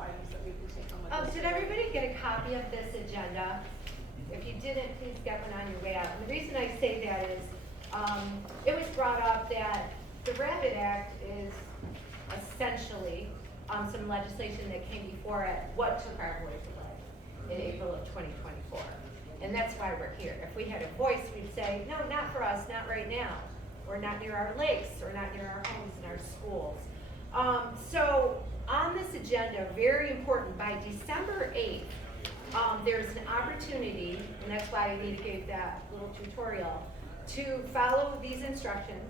items that we can take home with us. Did everybody get a copy of this agenda? If you didn't, please get one on your way out. And the reason I say that is, it was brought up that the Rapid Act is essentially, some legislation that came before it, what took our voice away in April of 2024. And that's why we're here. If we had a voice, we'd say, no, not for us, not right now. Or not near our lakes, or not near our homes and our schools. So on this agenda, very important, by December 8th, there's an opportunity, and that's why Anita gave that little tutorial, to follow these instructions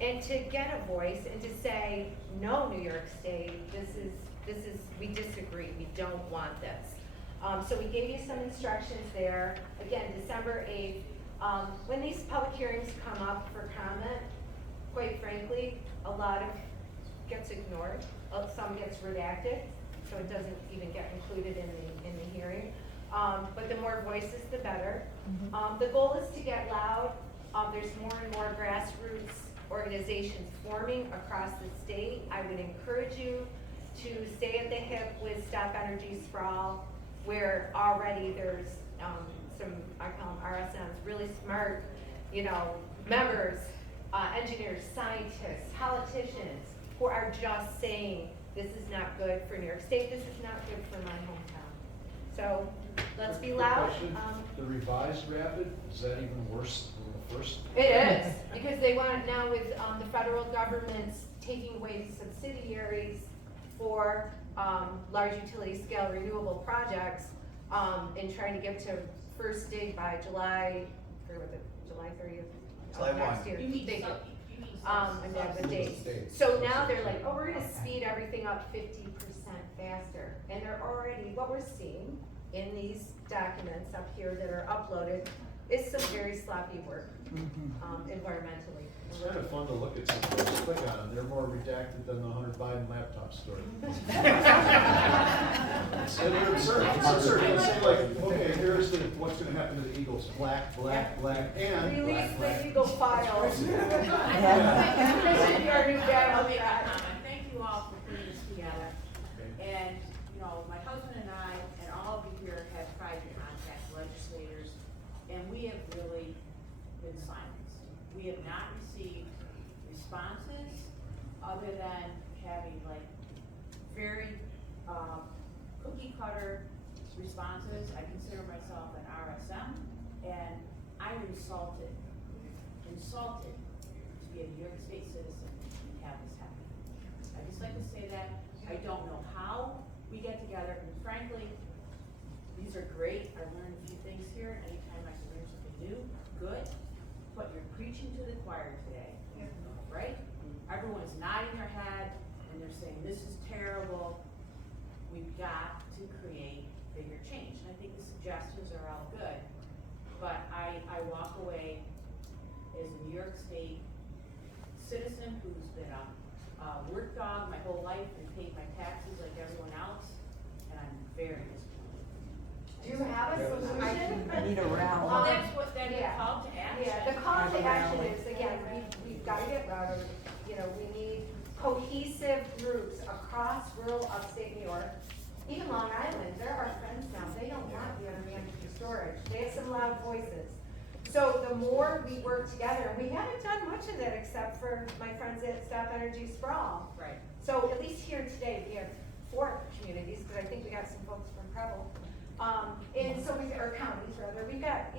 and to get a voice and to say, no, New York State, we disagree, we don't want this. So we gave you some instructions there. Again, December 8th. When these public hearings come up for comment, quite frankly, a lot of gets ignored, some gets redacted, so it doesn't even get included in the hearing. But the more voices, the better. The goal is to get loud. There's more and more grassroots organizations forming across the state. I would encourage you to stay at the hip with Stop Energy Sprawl, where already there's some, I call them RSMs, really smart, members, engineers, scientists, politicians, who are just saying, this is not good for New York State, this is not good for my hometown. So, let's be loud. Question, the revised rapid, is that even worse than the first? It is, because they want now with the federal government's taking away subsidiaries for large utility scale renewable projects, and trying to get to first dig by July 30th of next year. You need Thank some, you. you need some. And that's the date. States. So now they're like, oh, we're gonna speed everything up 50% faster. And they're already, what we're seeing in these documents up here that are uploaded is some very sloppy work, environmentally. It's kind of fun to look at some of those, click on them, they're more redacted than the Hunter Biden laptop story. It's absurd, it's say like, okay, here's what's gonna happen to the Eagles, black, and Release black. the Eagle files. Yeah. This is your new I'll battle make a cry. comment. Thank you all for putting this together. And, my husband and I, and all of you here have tried to contact legislators, and we have really been silenced. We have not received responses other than having very cookie cutter responses. I consider myself an RSM, and I'm insulted to be a New York State citizen and have this happen. I just like to say that. I don't know how we get together, and frankly, these are great. I learned a few things here. Anytime I can learn something new, good. But you're preaching to the choir today, right? Everyone's nodding their head and they're saying, this is terrible. We've got to create bigger change. And I think the suggestions are all good. But I walk away as a New York State citizen who's been a work dog my whole life and paid my taxes like everyone else, and I'm very disappointed. Do you have a solution? I need a rally. Well, that's what that is Yeah. called to action. Yeah, the call to action is, again, we've got to get louder. We need cohesive groups across rural upstate New York. Even Long Island, they're our friends now. They don't want the energy storage. They have some loud voices. So the more we work together, we haven't done much of that except for my friends at Stop Energy Sprawl. Right. So at least here today, we have 4 communities, because I think we got some folks from Preble. And so or counties rather, we've got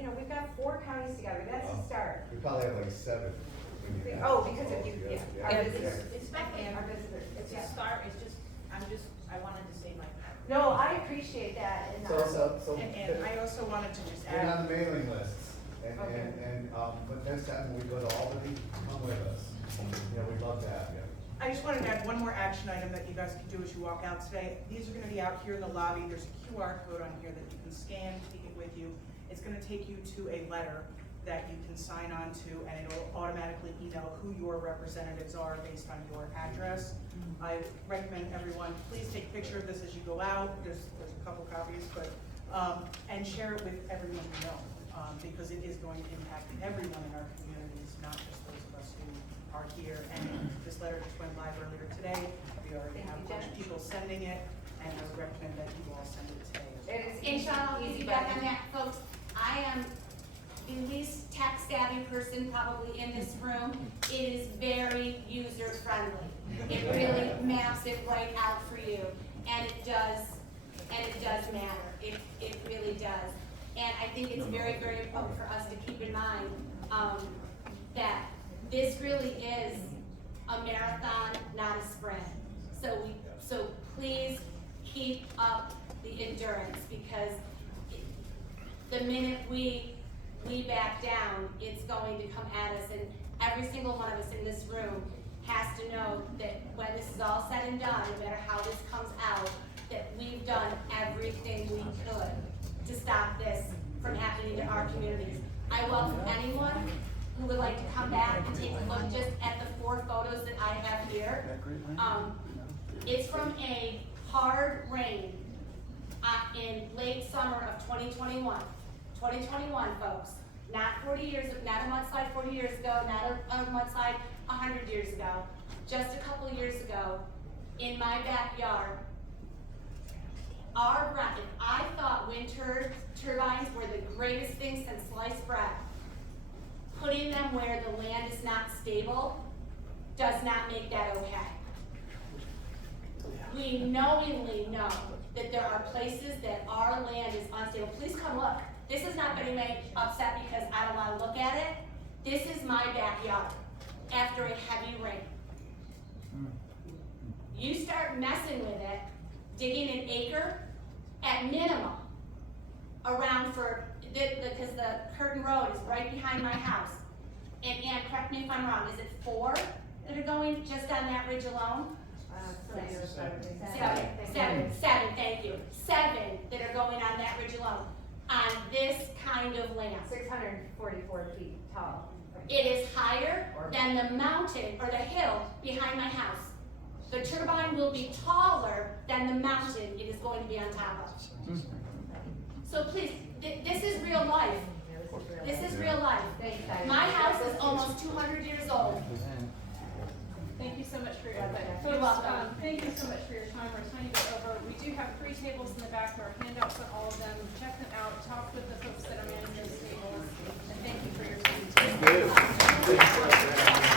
4 counties together, that's a start. We probably have like 7. Oh, because of you, yeah, our Yeah. visitors. It's speculative. Our visitors, It's yeah. a start, I wanted to say my part. No, I appreciate that, and, So, And I also wanted to just get add, on the mailing lists, Okay. but next time when we go to Albany, come with us. We'd love to have you. I just wanted to add one more action item that you guys can do as you walk out today. These are gonna be out here in the lobby. There's a QR code on here that you can scan, take it with you. It's gonna take you to a letter that you can sign on to, and it'll automatically email who your representatives are based on your address. I recommend everyone, please take a picture of this as you go out. There's a couple copies, but, and share it with everyone you know, because it is going to impact everyone in our communities, not just those of us who are here. And this letter just went live earlier today. We already have a bunch of people sending it. and I would recommend that you all send it today. It is And Sean, I'll easy piggyback on button. that, folks. I am the least tech savvy person probably in this room. It is very user friendly. It really maps it right out for you, and it does matter. It really does. And I think it's very, very important for us to keep in mind, that this really is a marathon, not a sprint. So please keep up the endurance, because the minute we back down, it's going to come at us, and every single one of us in this room has to know that when this is all said and done, no matter how this comes out, that we've done everything we could to stop this from happening to our communities. I welcome anyone who would like to come back and take a look just at the 4 photos that I have here. It's from a hard rain in late summer of 2021. 2021, folks. Not 40 years, not a mudslide 40 years ago, not a mudslide 100 years ago. Just a couple of years ago, in my backyard, I thought wind turbines were the greatest thing since sliced bread. Putting them where the land is not stable does not make that okay. We knowingly know that there are places that our land is unstable. Please come look. This is not gonna make upset because I don't wanna look at it. This is my backyard after a heavy rain. You start messing with it, digging an acre at minimum around because the Curtin Road is right behind my house. And correct me if I'm wrong, is it 4 that are going just on that ridge alone? Seven, thank you. 7 that are going on that ridge alone, on this kind of land. 644 feet tall. It is higher than the mountain or the hill behind my house. The turbine will be taller than the mountain it is going to be on top of. So please, this is real life. This is real life. Thanks, Diane. My house is almost 200 years old. Thank you so much for your input. You're Folks, welcome. thank you so much for your time. We're a tiny bit over. We do have 3 tables in the back. There are handouts on all of them. Check them out. Talk with the folks that are managing those tables. And thank you for your time. Thank you.